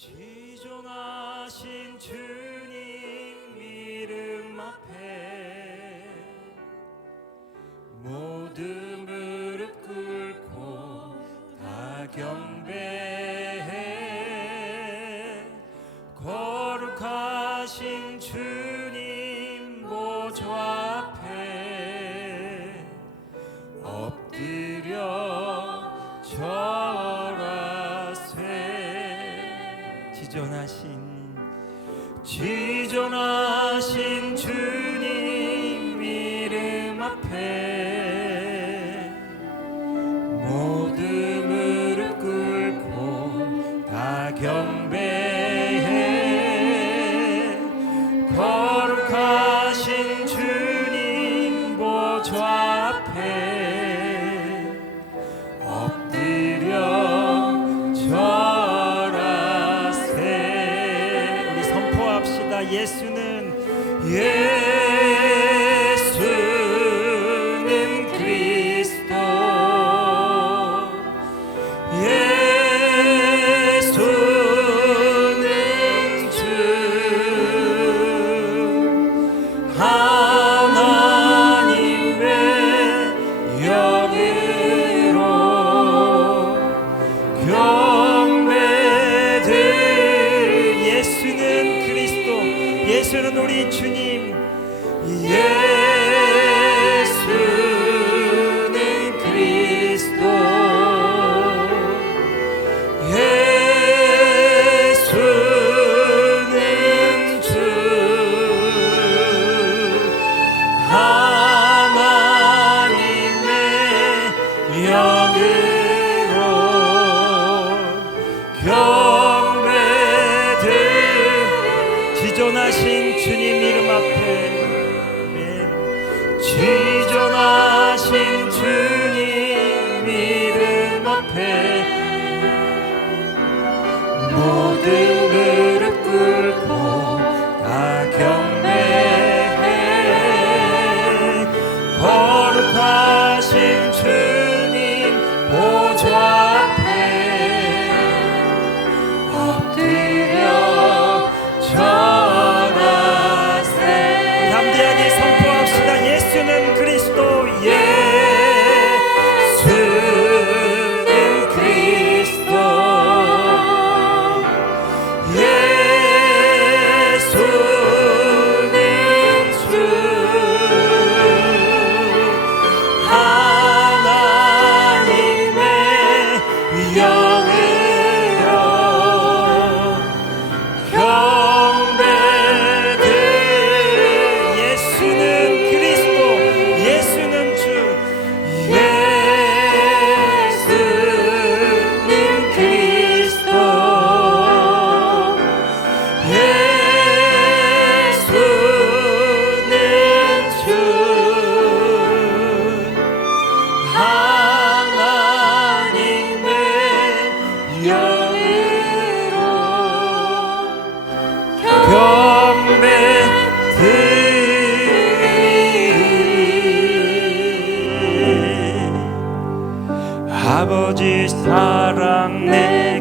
지존하신 주 지존하신 주. do. 오직 사랑 내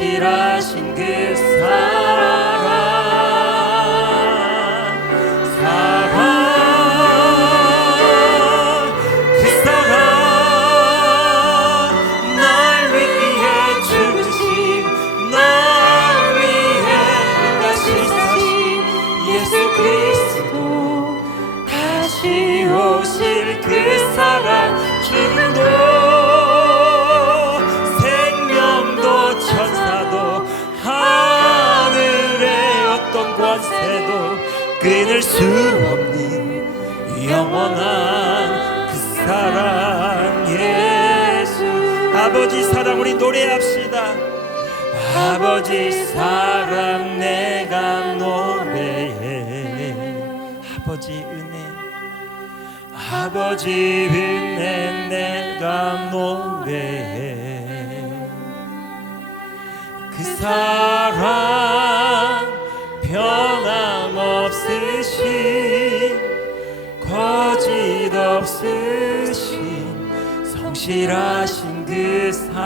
신실하신 그 사랑. 끊을 수 없는 영원한 그 사랑 예수. 아버지 사랑 우리 노래합시다. 아버지 사랑 내가 노래해. 아버지 은혜. 아버지 은혜 내가 노래해. 그 사랑 변함없으신 거짓 없으신 성실하신 그 사랑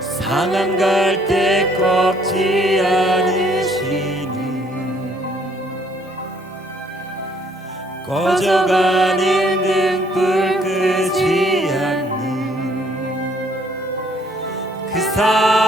상한 갈대 꺾지 않으시는 꺼져가는 등불 끄지 않는 그 사랑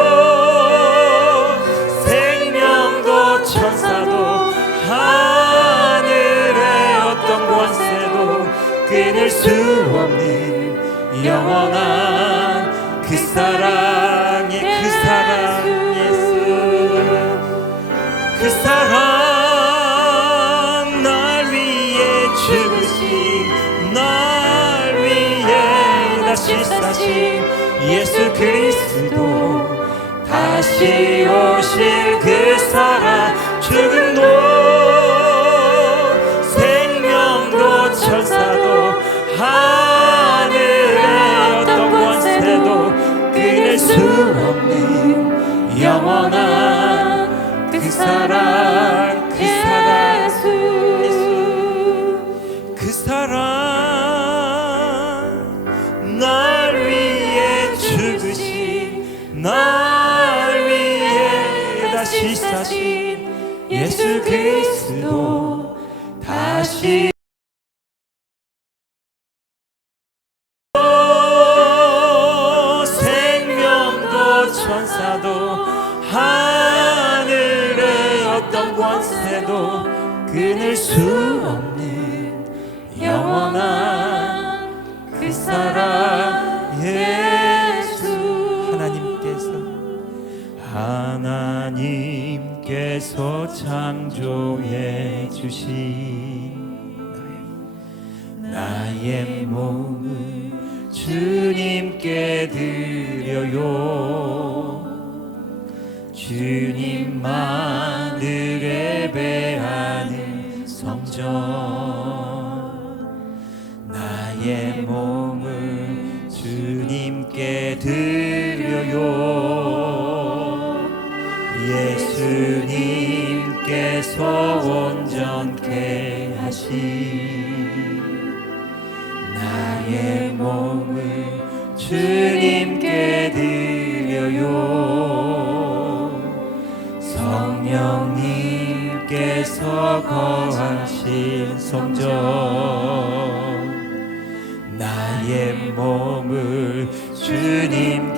수 없는 영원한 그 사랑의 그 사랑 예수. 그 사랑 날 위해 죽으신 날 위해 다시 사신 예수 그리스도 다시 오실 수 없는 영원한 그 사랑 그 사랑. 그 사랑 날 위해 죽으신 날 위해 다시 사신 예수 그리스도 끊을 수 없는 영원한 그 사랑 예수. 하나님께서 하나님께서 창조해 주신 성령님께서 거하신 성전. 나의 몸을 주님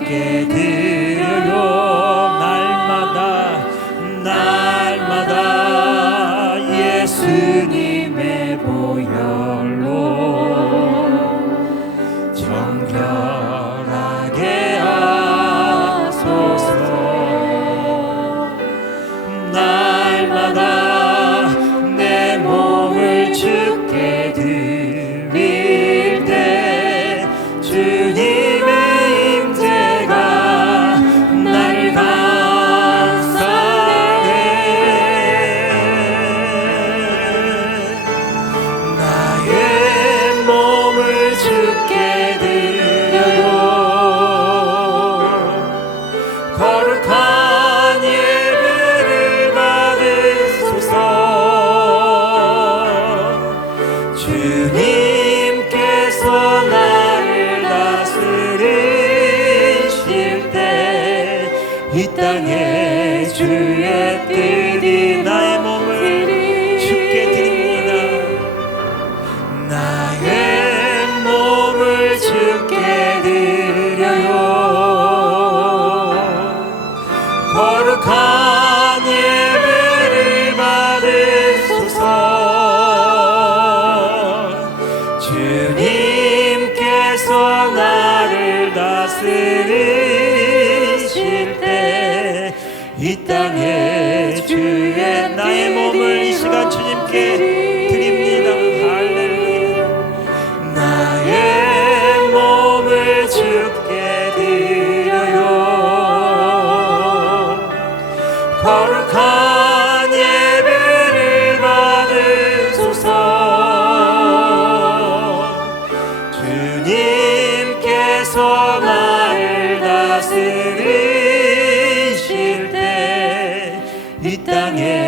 이 땅에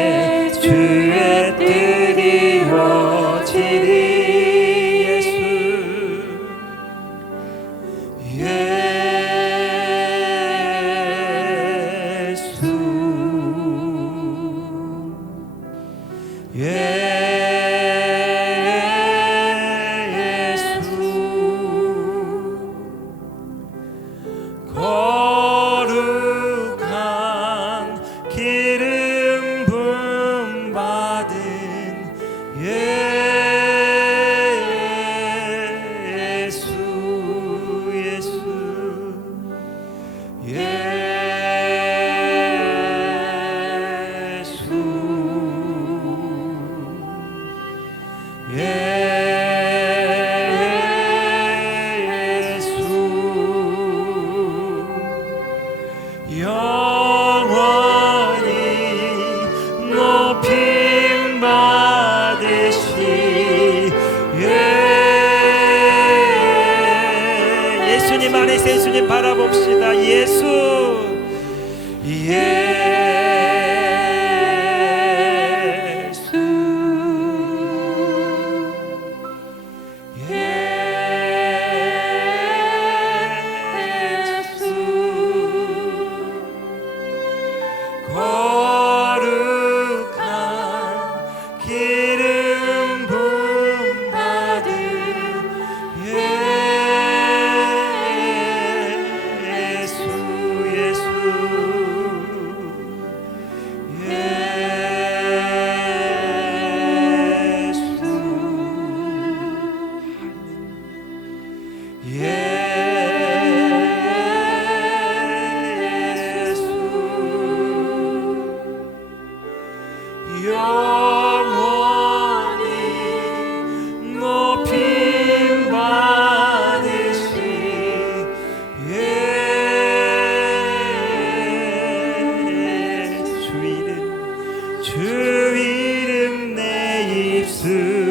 saved.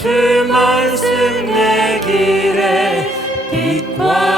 주 말씀 내 길에 빛과